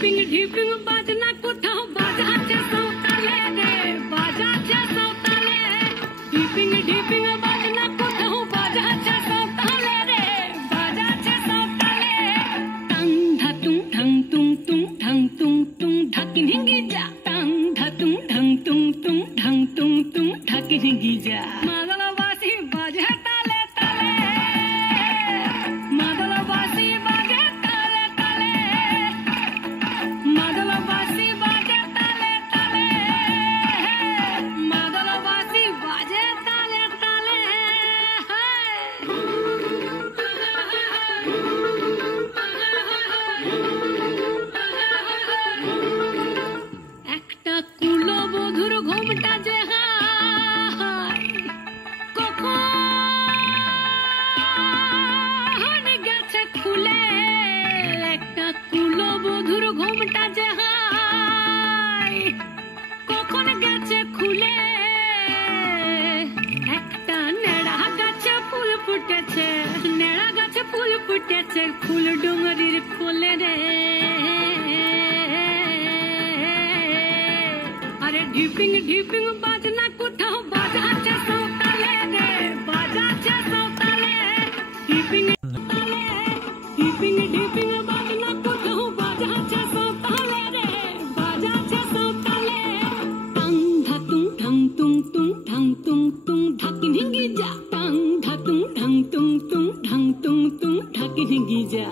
ढिपिंग ढिपिंग बाजना कोথাও বাজাচ্ছে সৌতালে রে বাজাচ্ছে সৌতালে ढिपिंग ढिपिंग बाजना कोথাও বাজাচ্ছে সৌতালে রে বাজাচ্ছে সৌতালে টাং ধাতুং ঢং তুং তুং ঢং তুং তুং ঢাকিন হিঙ্গি যা টাং ধাতুং ঢং তুং তুং ঢং তুং তুং ঢাকিন হিঙ্গি যা মাদলবাসী বাজে তালে তালে মাদলবাসী বাজে তালে তালে মাদলবাসী বাজে তালে তালে মাদলবাসী বাজে তালে তালে একটা কুলবধূর ঘুমটা যে হায় কখন গেছে খুলে একটা কুলবধূর ঘুমটা যে হায় কখন গেছে খুলে একটা নেড়া গাছে ফুল ফুটেছে নেড়া গাছে ফুল ফুটেছে ফুল ডুঙরির কোলে রে अरे ढिपिंग ढिपिंग बाजना कोথাও বাজাচ্ছে সৌতালে রে বাজাচ্ছে সৌতালে ढिपिंग ढिपिंग ढिपिंग बाजना कोথাও বাজাচ্ছে সৌতালে রে বাজাচ্ছে সৌতালে টাং ধাতুং ঢং তুং তুং ঢং তুং তুং ঢাকিন হিঙ্গি যা টাং ধাতুং ঢং তুং তুং ঢং তুং তুং ঢাকিন হিঙ্গি যা